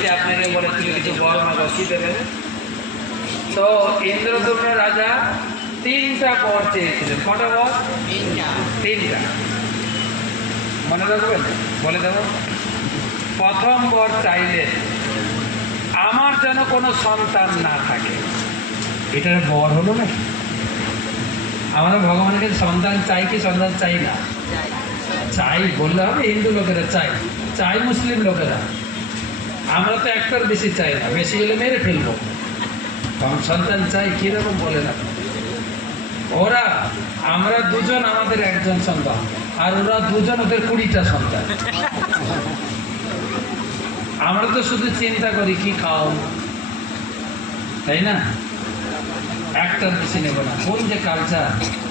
যদি আপনাকে বলেছিল কিছু গরম রসি দেবেন, তো ইন্দ্রদম্ন রাজা 3টা বর চেয়েছিলেন। কটা বর? 3টা। মনে রাখবেন, বলে দেব। প্রথম বর চাইলেন আমার যেন কোনো সন্তান না থাকে। এটার বর হলো না? আমরা ভগবানকে সন্তান চাই কি সন্তান চাই না? চাই বললে হবে? হিন্দু লোকেরা চাই, চাই মুসলিম লোকেরা। আমরা তো একটার বেশি চাই না, বেশি হলে মেরে ফেলবো। কম সন্তান চাই কিরকম বলে না ওরা। আমরা দুজন, আমাদের একজন সন্তান, আর ওরা দুজন, ওদের 20টা সন্তান। আমরা তো শুধু চিন্তা করি কি খাও, তাই না? একটার বেশি নেব না। কোন যে কালচার,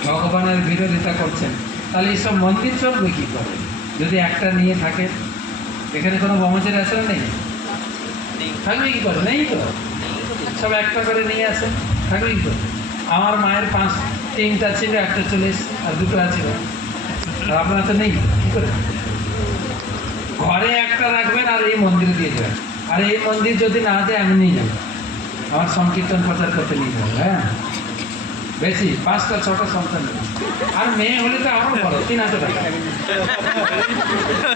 ভগবানের বিরোধিতা করছেন। তাহলে এইসব মন্দির চলবে কি করে যদি একটা নিয়ে থাকে? এখানে কোনো ব্রহ্মচারী আছে না? নেই। থাকবে কি করে? নেই তো। সব একটা করে নিয়ে আসে, থাকবে কি করে? আমার মায়ের 3টা ছিল, একটা চলে এসছে, আর 2টো আছে। আর আপনার তো নেই, কি করে? ঘরে একটা রাখবেন আর এই মন্দিরে দিয়ে যাবেন। আর এই মন্দির যদি না দেয় আমি নিয়ে যাবো, আমার সংকীর্তন প্রচার করতে নিয়ে যাবো। হ্যাঁ, বেশি 5টা 6টা সন্তান। আর মেয়ে হলে তো আরো বড়, 3000 টাকা।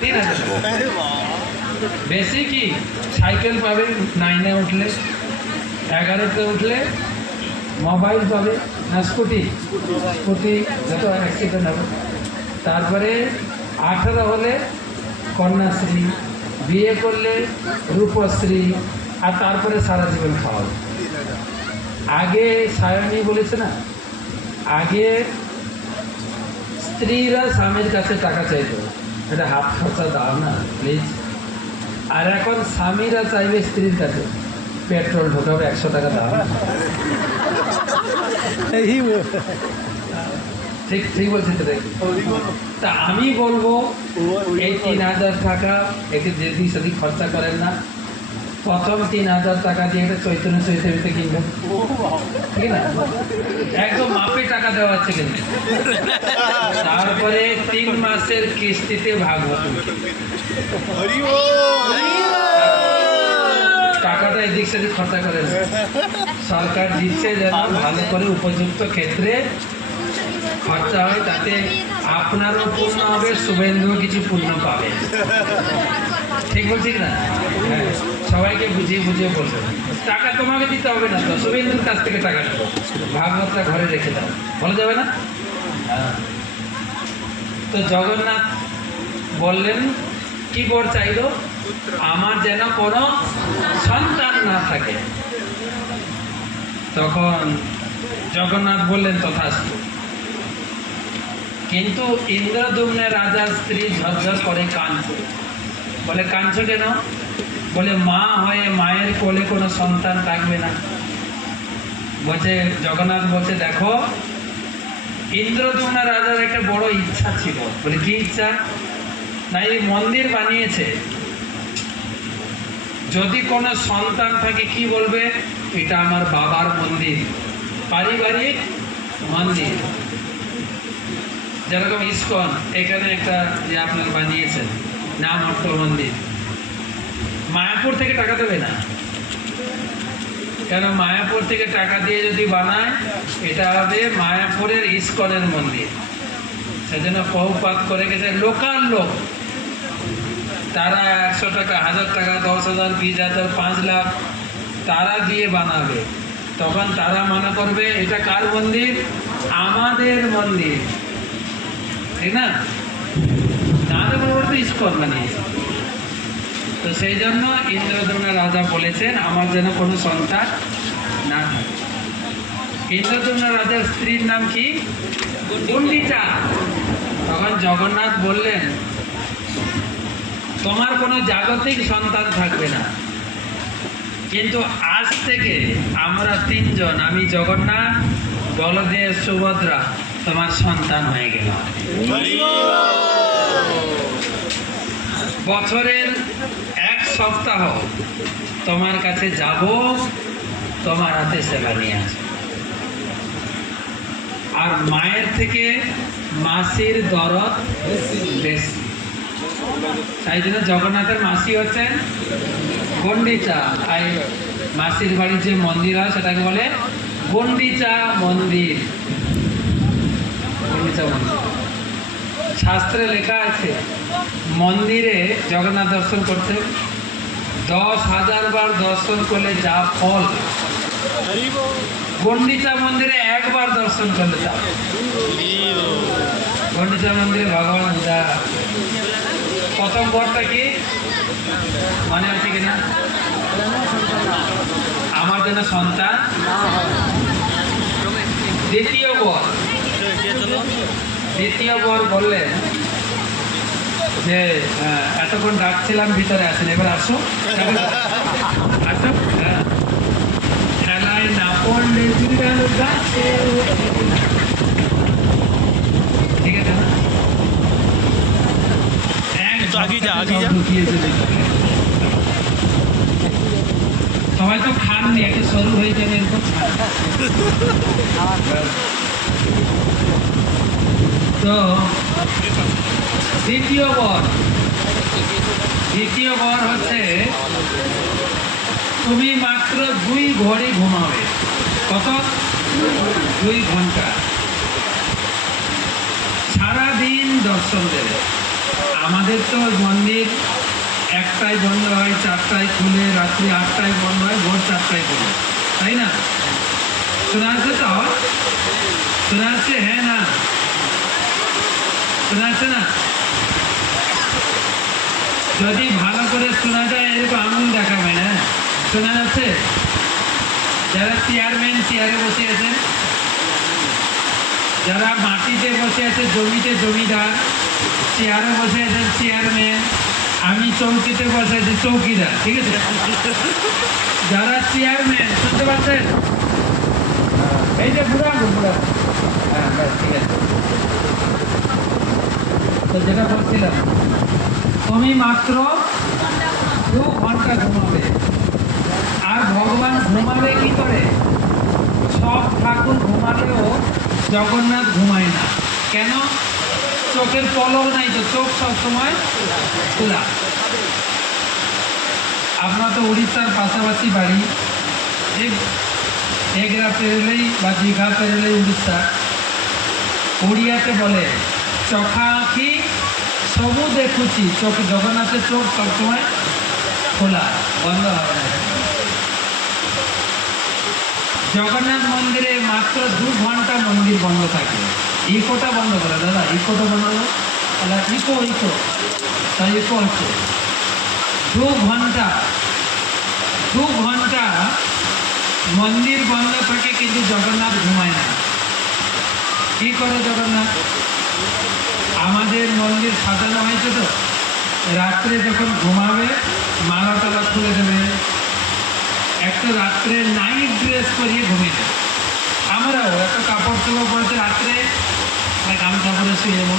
3000 টাকা বেশি কি? সাইকেল পাবে 9-এ উঠলে, 11-তে উঠলে মোবাইল পাবে, না স্কুটি যত অ্যাক্সিডেন্ট হবে। তারপরে 18 হলে কন্যাশ্রী, বিয়ে করলে রূপশ্রী, আর তারপরে সারা জীবন খাওয়াবে। আগে সায়নী বলেছে না, আগে স্ত্রীরা স্বামীর কাছে টাকা চাইতো, এটা হাত খরচা দাও না প্লিজ। আর এখন স্বামীরা চাইবে স্ত্রীর কাছে, পেট্রোল ঢোকাবে 100 টাকা দাও। ঠিক ঠিক বলছি তো। তা আমি বলবো এই 3000 টাকা একে যেদিক সেদিক খরচা করেন না। প্রথম 3000 টাকা দিয়ে একটা চৈতন্য চৈতন্যতে কিনবেন, ঠিক না? একদম মাপে টাকা দেওয়া হচ্ছে কিন্তু। তারপরে 3 মাসের কিস্তিতে ভাগবত টাকাটা এদিক সেদিক খরচা করেন। সরকার দিচ্ছে যেন ভালো করে উপযুক্ত ক্ষেত্রে খরচা হয়, তাতে আপনারও পূর্ণ হবে, শুভেন্দুও কিছু পূর্ণ পাবে। ঠিক বলছি না? হ্যাঁ, সবাইকে বুঝিয়ে বুঝিয়ে বলবে টাকা তোমাকে দিতে হবে না, তো শুভেন্দুর কাছ থেকে টাকা নেবো, ভাগবতটা ঘরে রেখে দাও, বলা যাবে না? তো জগন্নাথ বললেন কি বর চাইল? আমার যেন কোনো সন্তান না থাকে। তখন জগন্নাথ বললেন তথাস্তু। কিন্তু ইন্দ্রদ্যুম্নের রাজার স্ত্রী ঝরঝর করে কাঁদছে। বলে কাঁদছো কেন? বলে মা হয়ে মায়ের কোলে কোনো সন্তান থাকবে না। বলছে, জগন্নাথ বলছে দেখো, ইন্দ্রদ্যুম্ন রাজার একটা বড় ইচ্ছা ছিল। বলে কি ইচ্ছা? না, এই মন্দির বানিয়েছে, যদি কোনো সন্তান থাকে কি বলবে? এটা আমার বাবার মন্দির, পারিবারিক মন্দির। যেরকম ইস্কন, এখানে একটা যে আপনার বানিয়েছেন নাম অর্থ মন্দির, মায়াপুর থেকে টাকা দেবে না। কেন? মায়াপুর থেকে টাকা দিয়ে যদি বানায়, এটা হবে মায়াপুরের ইস্কনের মন্দির। সেজন্য বহুপাত করে গেছে লোকাল লোক, তারা 100 টাকা, 1000 টাকা, 10,000, 20,000, 5 লাখ তারা দিয়ে বানাবে। তখন তারা মনে করবে এটা কার মন্দির? আমাদের মন্দির, ঠিক না? তাদের পরবর্তী ইস্কন বানিয়েছে। তো সেই জন্য ইন্দ্রদ্যুম্ন রাজা বলেছেন আমার যেন কোনো সন্তান না থাকে। ইন্দ্রদ্যুম্ন রাজার স্ত্রীর নাম কি? গুন্ডিচা। তখন জগন্নাথ বললেন তোমার কোনো জাগতিক সন্তান থাকবে না, কিন্তু আজ থেকে আমরা 3 জন, আমি জগন্নাথ, বলদেব, সুভদ্রা, তোমার সন্তান হয়ে গেল। বছরের 1 সপ্তাহ তোমার কাছে যাব, তোমার হাতে সেবা নিয়ে আসবো। আর মায়ের থেকে মাসির দরদ বেশি। তাই জন্য জগন্নাথের মাসি হচ্ছেন গন্ডিচা। আর মাসির বাড়ির যে মন্দির হয় সেটাকে বলে গন্ডিচা মন্দির। গন্ডিচা মন্দির। শাস্ত্রে লেখা আছে মন্দিরে জগন্নাথ দর্শন করতে 10,000 বার দর্শন করলে যা ফল, গন্ডিচা মন্দিরে একবার দর্শন করলে তা। গন্ডিচা মন্দিরে ভগবান বুঝা। প্রথম বরটা কি মনে হচ্ছে কিনা? আমার জন্য সন্তান। দ্বিতীয় বর, দ্বিতীয় বর বললেন যে এতক্ষণ ডাকছিলাম ভিতরে আসেন, এবার আসো আসো। খেলায় না পড়লে ঠিক আছে না? সবাই তো খাননি, একটা সরু হয়ে যাবে এরকম খান। তো দ্বিতীয় বর, দ্বিতীয় বর হচ্ছে তুমি মাত্র 2 ঘড়ি ঘুমাবে। কত? 2 ঘন্টা। সারাদিন দর্শন দেবে। আমাদের তো মন্দির 1টায় বন্ধ হয়, 4টায় খুলে, রাত্রি 8টায় বন্ধ হয়, ভোর 4টায় খুলে, তাই না? শোনা আছে তো? শোনা আছে? হ্যাঁ না শোনা আছে না? যদি ভালো করে শোনা যায় এরকম আঙুল দেখাবে না। শোনা যাচ্ছে? যারা চেয়ারম্যান চেয়ারে বসে আছেন, যারা মাটিতে বসে আছে, জমিতে জমিদার, চেয়ারে বসে আছেন চেয়ারম্যান, আমি চৌকিতে বসে আছি চৌকিদার, ঠিক আছে? যারা চেয়ারম্যান শুনতে পাচ্ছেন? এই যে বুড়া বুড়া, হ্যাঁ ঠিক আছে। তো যেটা বলছিলাম, তুমি মাত্র 2 ঘন্টা ঘুমাবে। আর ভগবান ঘুমাবে কি করে? সব ঠাকুর ঘুমালেও জগন্নাথ ঘুমায় না। কেন? চোখের পলক নাই তো, চোখ সবসময় খোলা। আপনার তো উড়িষ্যার পাশাপাশি বাড়ি, এগরা পেরোলেই বা দীঘা পেরোলেই উড়িষ্যা। উড়িয়াতে বলে চোখা আঁখি সবু দেখুছি, চোখ, জগন্নাথের চোখ সবসময় খোলা, বন্ধ হবে না। জগন্নাথ মন্দিরে মাত্র 2 ঘন্টা মন্দির বন্ধ থাকে। ইকোটা বন্ধ করে দাদা, ইকোটা বন্ধ করো। তাহলে ইকো ইকো, তাই ইকো হচ্ছে 2 ঘন্টা। 2 ঘন্টা মন্দির বন্ধ থাকে, কিন্তু জগন্নাথ ঘুমায় না। কি করে জগন্নাথ? আমাদের মন্দির সাজানো হয়েছে তো, রাত্রে যখন ঘুমাবে মালা টালা খুলে দেবে, একটা রাত্রে নাইট ড্রেস পরিয়ে ঘুমিয়ে দেবে। আমরাও একটা কাপড় চোপড় পরেছে রাত্রে, গামছা পরে শুয়ে যাবো।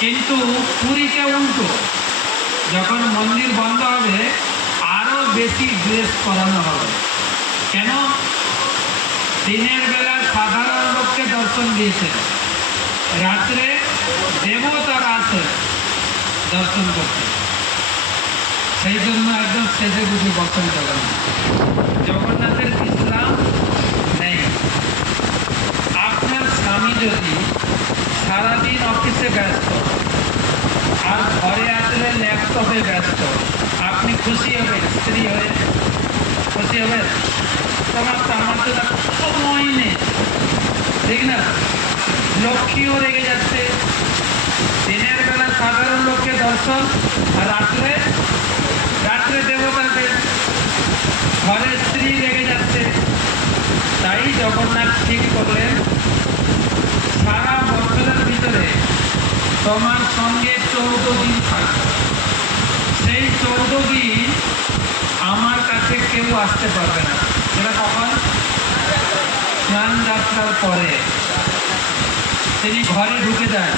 কিন্তু পুরীতে উল্টো, যখন মন্দির বন্ধ হবে আরো বেশি ড্রেস পরানো হবে। কেন? দিনের বেলা সাধারণ লোককে দর্শন দিয়েছে, রাত্রে দেবতারা আছে দর্শন করতে। সেই জন্য একদম সেজে বুঝে বসেন জগন্নাথ। জগন্নাথের বিশ্রাম নেই। আপনার স্বামী যদি সারাদিন অফিসে ব্যস্ত আর ঘরে আসলে ল্যাপটপে ব্যস্ত, আপনি খুশি হবেন? স্ত্রী হয়ে খুশি হবেন? তোমার আমার তো সময় নেই, ঠিক না? লক্ষ্মীও রেগে যাচ্ছে। দিনের বেলা সাধারণ লোককে দর্শন, আর রাত্রে রাত্রে দেবতাদের, ঘরের স্ত্রী রেগে যাচ্ছে। তাই জগন্নাথ ঠিক করলেন সারা বছরের ভিতরে তোমার সঙ্গে 14 দিন থাকবে। সেই 14 দিন আমার কাছে কেউ আসতে পারবে না। সেটা কখন? স্নান যাত্রার পরে তিনি ঘরে ঢুকে যান।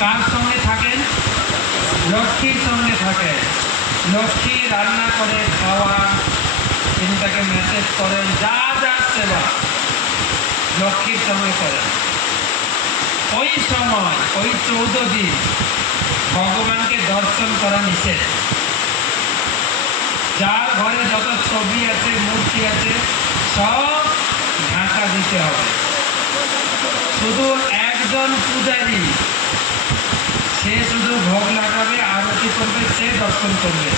কার সঙ্গে থাকেন? লক্ষ্মীর সঙ্গে থাকেন। লক্ষ্মী রান্না করে খাওয়া, তিনি তাকে মেসেজ করেন, যা যা সেবা লক্ষ্মীর সঙ্গে করেন। ওই সময় ওই 14 দিন ভগবানকে দর্শন করা নিষেধ। যার ঘরে যত ছবি আছে, মূর্তি আছে, সব ঢাকা দিতে হবে। শুধু একজন পূজারী, সে শুধু ভোগ লাগাবে, আরতি করবে, সে দর্শন করবে,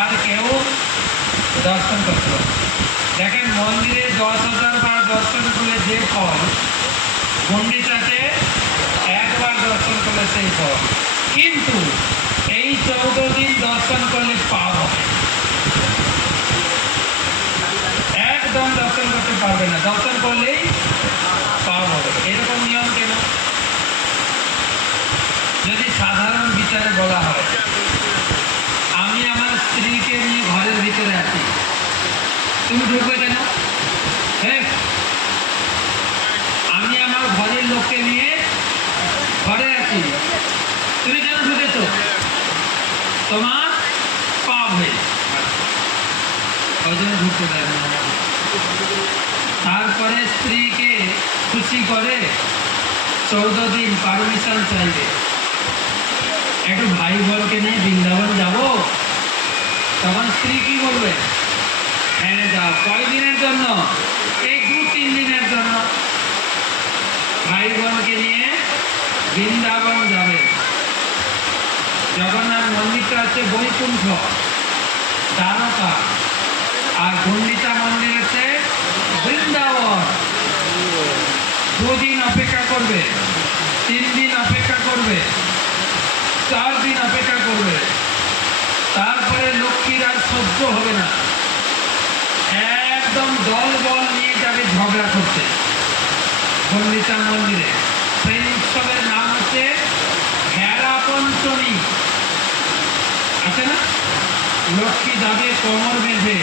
আর কেউ দর্শন করতে হবে। দেখেন মন্দিরে 10,000 বার দর্শন করলে যে ফল, গুন্ডিচাতে একবার দর্শন করলে সেই ফল। কিন্তু এই 14 দিন দর্শন করলে পাপ হবে, একদম দর্শন করতে পারবে না, দর্শন করলেই পাপ হবে। এরকম নিয়ম কেন? যদি সাধারণ বিচারে বলা হয়, আমি আমার স্ত্রীকে নিয়ে ঘরের ভিতরে আছি, তুমি ঢুকবে কেন? হ্যাঁ, আমি আমার ঘরের লোককে নিয়ে ঘরে আছি, তুমি কেন ঢুকেছো? তোমার পাপ হয়ে, ওই জন্য ঢুকতে দেয় না। তারপরে স্ত্রীকে খুশি করে 14 দিন পারমিশন চাইবে, একটু ভাই বোনকে নিয়ে বৃন্দাবন যাব। তখন স্ত্রী কি বলবে? হ্যাঁ যাও। কয়দিনের জন্য? এই 2-3 দিনের জন্য ভাই বোনকে নিয়ে বৃন্দাবন যাবে। জগন্নাথ মন্দিরটা আছে বৈকুণ্ঠ, দ্বারকা, আর গুন্ডিচা মন্দির আছে বৃন্দাবন। 2 দিন অপেক্ষা করবে, 3 দিন অপেক্ষা করবে, 4 দিন অপেক্ষা করবে। তারপরে লক্ষ্মীর আর সহ্য হবে না, একদম দল বল নিয়ে যাবে ঝগড়া করতে গুন্ডিচা মন্দিরে। সেই উৎসবের নাম হচ্ছে ঘেরা পঞ্চমী, আছে না? লক্ষ্মী যাবে কোমর বেঁধে,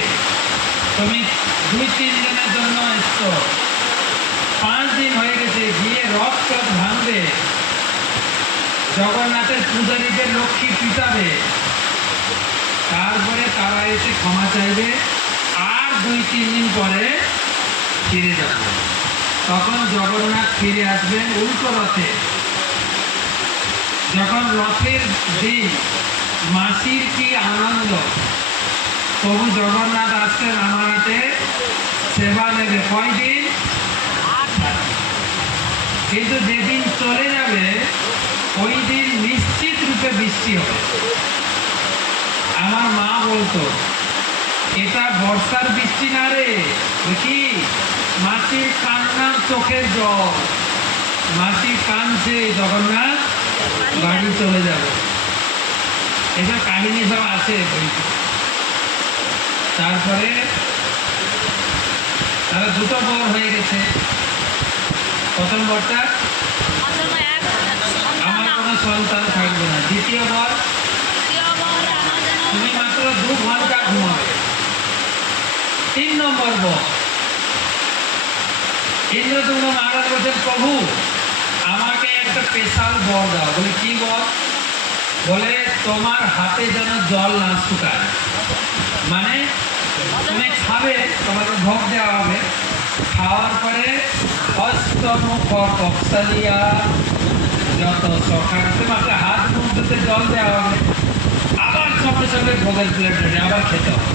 তুমি 2-3 দিনের জন্য এসছো, 5 দিন হয়ে গেছে, গিয়ে রথ ভাঙবে, জগন্নাথের পূজারীদের লক্ষ্মী পিটাবে, তারপরে তারা এসে ক্ষমা চাইবে, আর 2-3 দিন পরে ফিরে যাবে। তখন জগন্নাথ ফিরে আসবেন উল্টো রথে। যখন রথের দিন, মাসির কি আনন্দ, প্রভু জগন্নাথ আসছেন আমার হাতে সেবা নেবে। কয়দিন? কিন্তু যেদিন চলে যাবে ওই দিন নিশ্চিত রূপে বৃষ্টি হবে। আমার মা বলতো, এটা বর্ষার বৃষ্টি না রে, কি মাসির কান্নার চোখের জল, মাসি কাঁদছে, জগন্নাথ বাড়ি চলে যাবে। এসব কাহিনী সব আছে বইতে। তারপরে তারা 2টো বর হয়ে গেছে। প্রথম বরটা, আমার কোনো সন্তান থাকবে না। দ্বিতীয় বর, তুমি মাত্র 2 ঘন্টা ঘুমাবে। 3 নম্বর বর, ইন্দ্রদুম্ন মহারাজ বলছেন, প্রভু আমাকে একটা স্পেশাল বর দাও। বলে কি বর? বলে তোমার হাতে যেন জল না শুকায়, মানে তুমি খাবে, তোমাকে ভোগ দেওয়া হবে, খাওয়ার পরে হস্তমুখ কক্সালিয়া যত সকাল তোমাকে হাত মুখ ধুতে জল দেওয়া হবে, আবার সঙ্গে সঙ্গে ভোগের প্লেট রেডি, আবার খেতে হবে।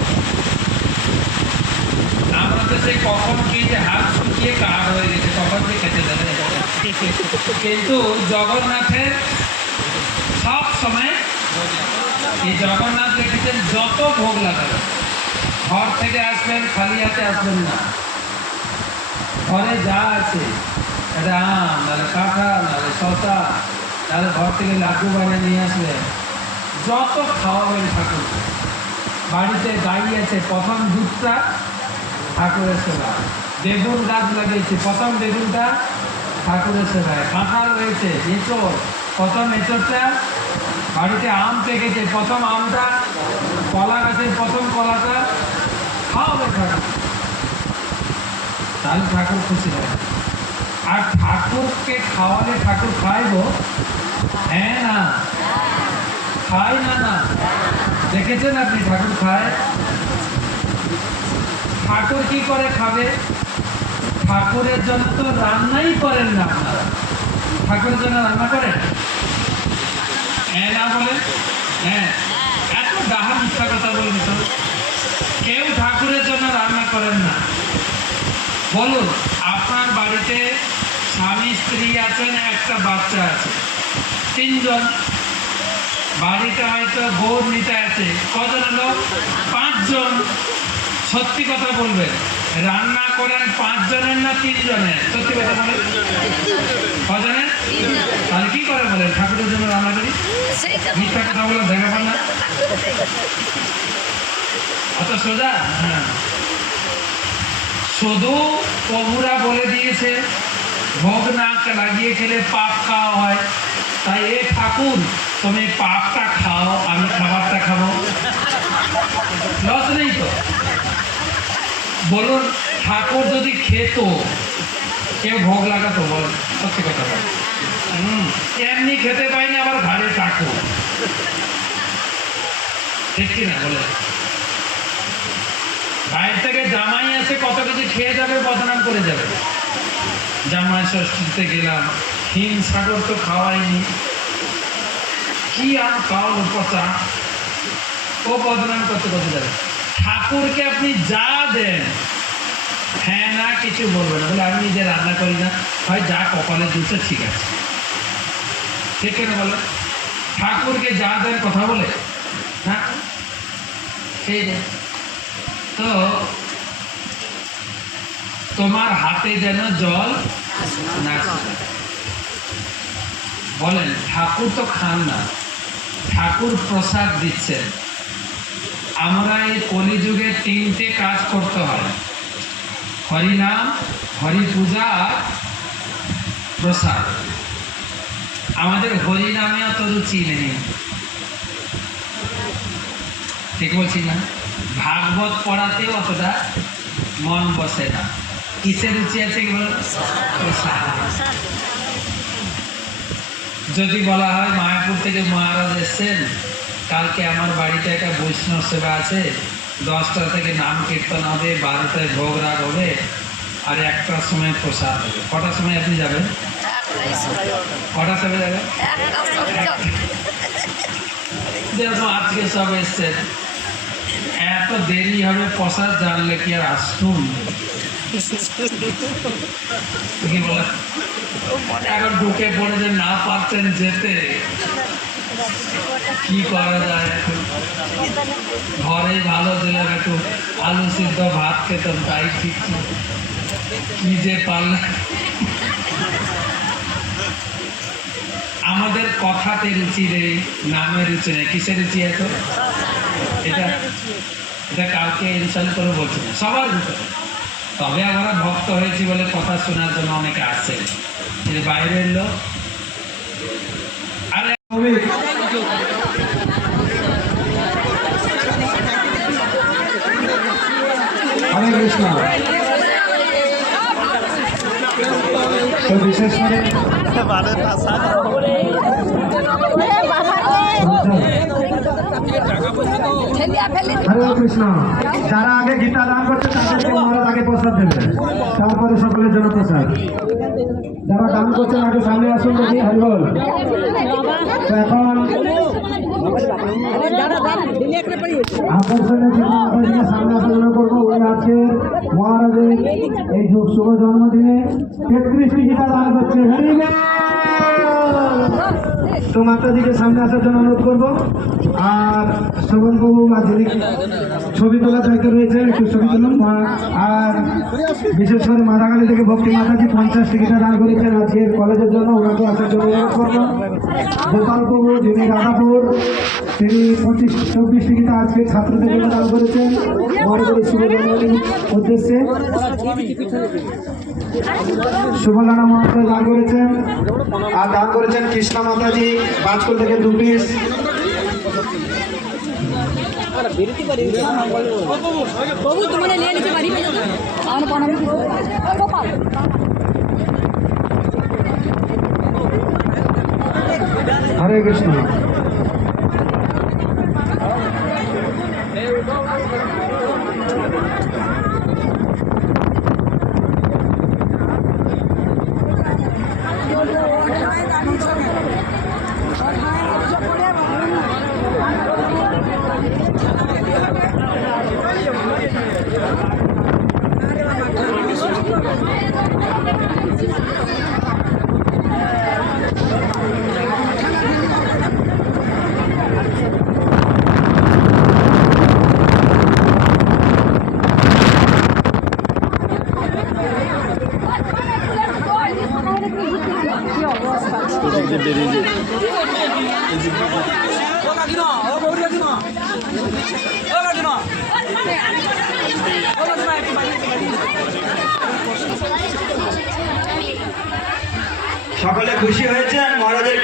আমরা তো সেই কখন কি যে হাত শুকিয়ে কাঠ হয়ে গেছে, কখন যে খেতে দেবে। কিন্তু জগন্নাথের সব সময়, এই জগন্নাথ দেখেছেন যত ভোগ লাগাবে, ঘর থেকে আসবেন খালি হাতে আসবেন না, ঘরে যা আছে, একটা আম, নাহলে কাঁঠাল, নাহলে শসা, নাহলে ঘর থেকে লাড্ডু বানিয়ে নিয়ে আসবেন, যত খাওয়াবেন ঠাকুর। বাড়িতে গাই আছে, প্রথম দুধটা ঠাকুরের সেবা। বেগুন গাছ লাগিয়েছে, প্রথম বেগুনটা ঠাকুরের সেবায়। কাঁঠাল রয়েছে, এঁচড়, প্রথম এঁচড়টা। বাড়িতে আম পেকেছে, প্রথম আমটা। কলা গাছের প্রথম কলাটা খাওয়াবে ঠাকুর, তাহলে ঠাকুর খুশি হয়। আর ঠাকুরকে খাওয়ালে ঠাকুর খাইব? হ্যাঁ না? খায় না? না দেখেছেন আপনি ঠাকুর খায়? ঠাকুর কি করে খাবে? ঠাকুরের জন্য তো রান্নাই করেন না আপনারা। ঠাকুরের জন্য রান্না করেন? হ্যাঁ না বলেন? হ্যাঁ, এত ডাহা মিথ্যা কথা বলেন তো। বলুন, আপনার বাড়িতে স্বামী স্ত্রী আছেন, একটা বাচ্চা আছে, 3 জন। বাড়িতে হয়তো গৌর নিতে আছে, কজন হলো? 5 জন। সত্যি কথা বলবেন, রান্না করেন 5 জনের না 3 জনের? সত্যি কথা বলেন, কজনের? তাহলে কি করে বলেন ঠাকুরের জন্য রান্না করি? মিথ্যা কথা বলে দেখা পান না, অত সোজা। হ্যাঁ, শুধু প্রভুরা বলে দিয়েছে ভোগ না লাগিয়ে খেলে পাপ খাওয়া হয়, তাই এ ঠাকুর তুমি পাপটা খাও, আমি খাবারটা খাবো, লস নেই তো? বলুন, ঠাকুর যদি খেত কেউ ভোগ লাগাতো? বলেন, সত্যি কথা বল। এমনি খেতে পাই না, আবার ঘাড়ে ঠাকুর, ঠিক কিনা বলে? বাইরে থেকে জামাই আসে, কত কিছু খেয়ে যাবে, বদনাম করে যাবে। জামাই ষষ্ঠীতে গেলাম, হিমসাগর তো খাওয়াইনি, কি আর খাওয়াল পচা, ও বদনাম করতে করতে যাবে। ঠাকুরকে আপনি যা দেন, হ্যাঁ না কিছু বলবে না, বলে আমি নিজে রান্না করি না, হয় যা কপালে জুটছে ঠিক আছে, ঠিক কেন বলে? ঠাকুরকে যা দেন কথা বলে, হ্যাঁ সেই দেন। তো তোমার হাতে যেন জল না বলেন। ঠাকুর তো খান না, ঠাকুর প্রসাদ দিচ্ছেন। আমরা এই কলিযুগে 3টে কাজ করতে হয়: হরিনাম, হরি পূজা আর প্রসাদ। আমাদের হরিনামে অত রুচি নেই, ঠিক বলছি না? ভাগবত পড়াতেও অতটা মন বসে না। কিসের রুচি আছে কি বলো? প্রসাদ। যদি বলা হয় মায়াপুর থেকে মহারাজ এসছেন, কালকে আমার বাড়িতে একটা বৈষ্ণব সেবা আছে, 10টা থেকে নাম কীর্তন হবে, 12টায় ভোগ রাগ হবে, আর 1টার সময় প্রসাদ হবে, কটার সময় আপনি যাবেন? কটার সময় যাবেন? দেখো আজকে সব এসছেন, এত দেরি হবে প্রসাদ জানলে কি আর আসতুন? কি বলে, এখন ঢুকে পড়ে যে না পারছেন যেতে, কি করা যায়? এখন ঘরে ভালো দিলাম, একটু আলু সিদ্ধ ভাত খেতাম, তাই ঠিক কি যে পারলাম। আমাদের কথাতে রুচি নেই, নামে রুচি নেই, কিসের রুচি এত? এটা এটা কাউকে ইনসাল্ট করে বলছি না, সবার ভিতরে। তবে আমরা ভক্ত হয়েছি বলে কথা শোনার জন্য অনেকে আসে, বাইরের লোক। আরে হরে কৃষ্ণ। তো বিশেষ করে হরে কৃষ্ণ, যারা আগে গীতা দান করছে তাদেরকে মহারাজ আগে প্রসাদ দেবেন, তারপরে সকলের জন্য প্রসাদ। যারা দান করছেন আগে সামনে আসুন, দেখি হরিবল। তো এখন আকর্ষণের জন্য সামনে আসার করবো। ওই আছে মহারাজের এই শুভ জন্মদিনে 33টি গীতা দান করছে। হরিবল। তো মাতাজিকে সামনে আসার জন্য অনুরোধ করবো। আর শোভন বাবু বা যিনি ছবি তোলার দায়িত্ব রয়েছে, একটু ছবি তুলুন। আর বিশেষ করে মাথাকালী থেকে ভক্তি মাতাজি 50টি গীতা দান করেছেন আজকের কলেজের জন্য, ওনাকে আসার জন্য অনুরোধ করবো। গোপাল বাবু যিনি রাধাপুর, তিনি 24টি গীতা আজকে ছাত্রদের জন্য দান করেছেন মহারাজের শুভ জন্মদিন উদ্দেশ্যে। শুভলানা মহাশয় দান করেছেন, আর দান করেছেন কৃষ্ণা মাতাজি বাজকুল থেকে 2 পিস। হরে কৃষ্ণ। সকলে খুশি হয়েছেন মহারাজের